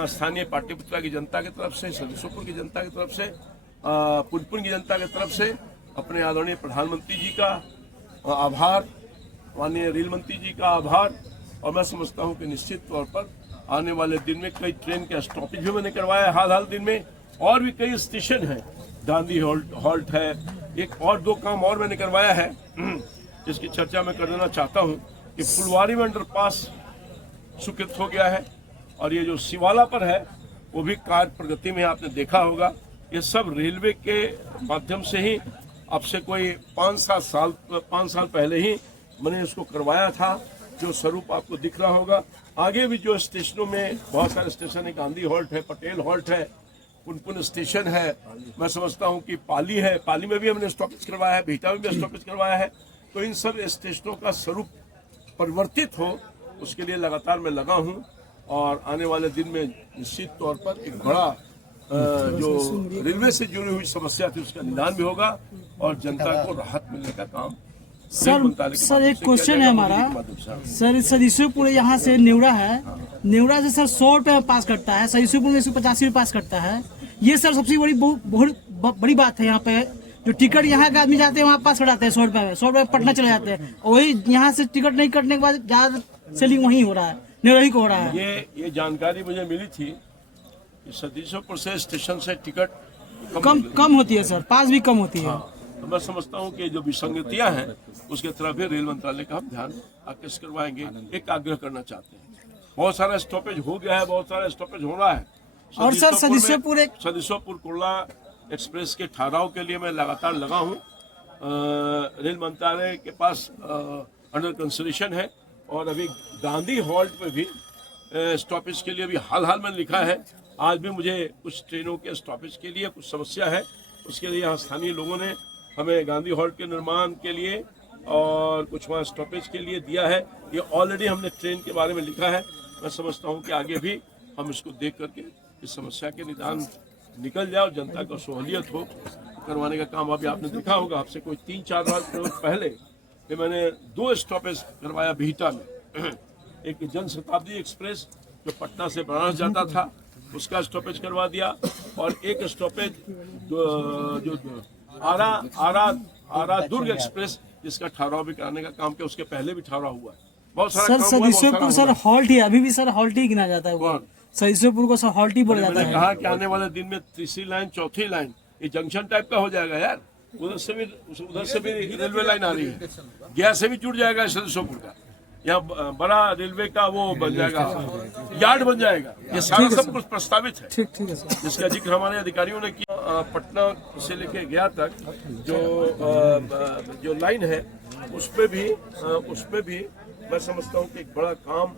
यहाँ स्थानीय पाटलिपुत्रा की जनता की तरफ से, सदस्यपुर की जनता की तरफ से, पुनपुन की जनता की तरफ से अपने आदरणीय प्रधानमंत्री जी का आभार, माननीय रेल मंत्री जी का आभार। और मैं समझता हूं कि निश्चित तौर पर आने वाले दिन में कई ट्रेन के स्टॉपेज भी मैंने करवाया है हाल दिन में, और भी कई स्टेशन हैं, गांधी हॉल्ट है, एक और दो काम और मैंने करवाया है जिसकी चर्चा मैं कर देना चाहता हूं कि फुलवारी में अंडरपास स्वीकृत हो गया है, और ये जो शिवाला पर है वो भी कार्य प्रगति में आपने देखा होगा। ये सब रेलवे के माध्यम से ही अब से कोई 5 साल पहले ही मैंने इसको करवाया था, जो स्वरूप आपको दिख रहा होगा। आगे भी जो स्टेशनों में बहुत सारे स्टेशन है, गांधी हॉल्ट है, पटेल हॉल्ट है, पुनपुन स्टेशन है, मैं समझता हूं कि पाली है, पाली में भी हमने स्टॉपेज करवाया है, बिहटा में भी स्टॉपेज करवाया है। तो इन सब स्टेशनों का स्वरूप परिवर्तित हो, उसके लिए लगातार मैं लगा हूं, और आने वाले दिन में निश्चित तौर पर एक बड़ा जो रेलवे से जुड़ी हुई समस्या थी उसका निदान भी होगा, और जनता को राहत मिलने का काम। सर एक क्वेश्चन है हमारा सर, सदस्यपुर यहाँ से नेवरा है, नेवरा से सर 100 रुपये में पास करता है, सदस्यपुर में 185 रुपये पास करता है। ये सर सबसे बहुत बड़ी बात है। यहाँ पे जो टिकट यहाँ के आदमी जाते हैं वहाँ पास कराते हैं 100 रुपये में, 100 रुपये पटना चले जाते हैं, वही यहाँ से टिकट नहीं कटने के बाद ज्यादा सेलिंग वहीं हो रहा है, नेवरा ही को हो रहा है। ये जानकारी मुझे मिली थी कि सदस्यपुर से स्टेशन से टिकट कम होती है सर, पास भी कम होती है। तो मैं समझता हूं कि जो विसंगतियां हैं उसके तरफ भी रेल मंत्रालय का हम ध्यान आकृष्ट करवाएंगे। एक आग्रह करना चाहते हैं, बहुत सारा स्टॉपेज हो गया है, बहुत सारा स्टॉपेज हो रहा है, और सर सदस्यपुर कुर्ला एक्सप्रेस के ठहराव के लिए मैं लगातार लगा हूं। रेल मंत्रालय के पास अंडर कंसिडरेशन है, और अभी गांधी हॉल्ट पे भी स्टॉपेज के लिए भी हाल में लिखा है। आज भी मुझे कुछ ट्रेनों के स्टॉपेज के लिए कुछ समस्या है, उसके लिए यहाँ स्थानीय लोगों ने हमें गांधी हॉल्ट के निर्माण के लिए और कुछ वहाँ स्टॉपेज के लिए दिया है। ये ऑलरेडी हमने ट्रेन के बारे में लिखा है। मैं समझता हूँ कि आगे भी हम इसको देख करके इस समस्या के निदान निकल जाए और जनता को सहूलियत हो करवाने का काम। अभी आपने देखा होगा, आपसे कोई 3-4 बार पहले कि मैंने 2 स्टॉपेज करवाया बिहटा में। एक जन शताब्दी एक्सप्रेस जो पटना से बनारस जाता था उसका स्टॉपेज करवा दिया, और एक स्टॉपेज जो आरा दुर्ग एक्सप्रेस जिसका ठहराव भी कराने का काम किया, उसके पहले भी ठहराव हुआ है। बहुत सारा सर सदस्यपुर सर हॉल्ट ही अभी भी सर हॉल्ट ही गिना जाता है। सदस्यपुर को सर हॉल्ट ही बोला जाता है। कहा कि आने वाले दिन में तीसरी लाइन, चौथी लाइन ये जंक्शन टाइप का हो जाएगा यार। उधर से भी रेलवे लाइन आ रही है, गया से भी जुड़ जाएगा सदस्यपुर का। यहाँ बड़ा रेलवे का वो बन जाएगा, यार्ड बन जाएगा। ये सारा सब कुछ प्रस्तावित है, ठीक है सर, जिसका जिक्र हमारे अधिकारियों ने किया। पटना से लेके गया तक जो लाइन है उस पे भी मैं समझता हूँ कि एक बड़ा काम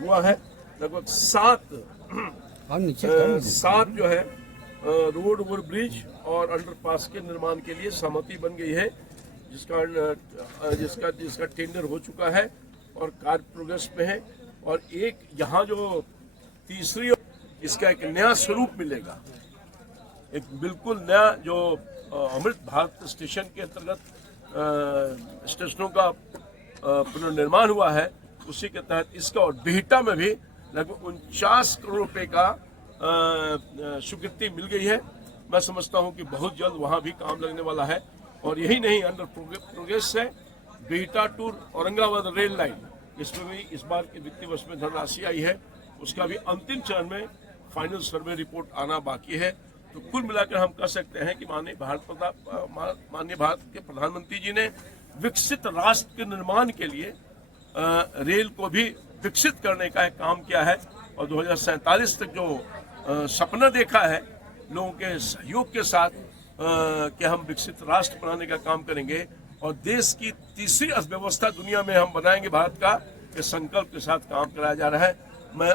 हुआ है। लगभग 7 जो है रोड ओवर ब्रिज और अंडरपास के निर्माण के लिए सहमति बन गई है, जिसका टेंडर हो चुका है और कार्य प्रोग्रेस में है। और एक यहाँ जो तीसरी, इसका एक नया स्वरूप मिलेगा, एक बिल्कुल नया जो अमृत भारत स्टेशन के अंतर्गत स्टेशनों का पुनर्निर्माण हुआ है, उसी के तहत इसका और बिहटा में भी लगभग 49 करोड़ रुपए का स्वीकृति मिल गई है। मैं समझता हूं कि बहुत जल्द वहां भी काम लगने वाला है। और यही नहीं, अंडर प्रोग्रेस से Bihta to Aurangabad rail line, इसमें भी इस बार के वित्तीय वर्ष में धनराशि आई है, उसका भी अंतिम चरण में फाइनल सर्वे रिपोर्ट आना बाकी है। तो कुल मिलाकर हम कह सकते हैं कि माननीय भारत के प्रधानमंत्री जी ने विकसित राष्ट्र के निर्माण के लिए रेल को भी विकसित करने का एक काम किया है, और 2047 तक जो सपना देखा है लोगों के सहयोग के साथ कि हम विकसित राष्ट्र बनाने का काम करेंगे और देश की तीसरी अर्थव्यवस्था दुनिया में हम बनाएंगे भारत का, ये संकल्प के साथ काम कराया जा रहा है। मैं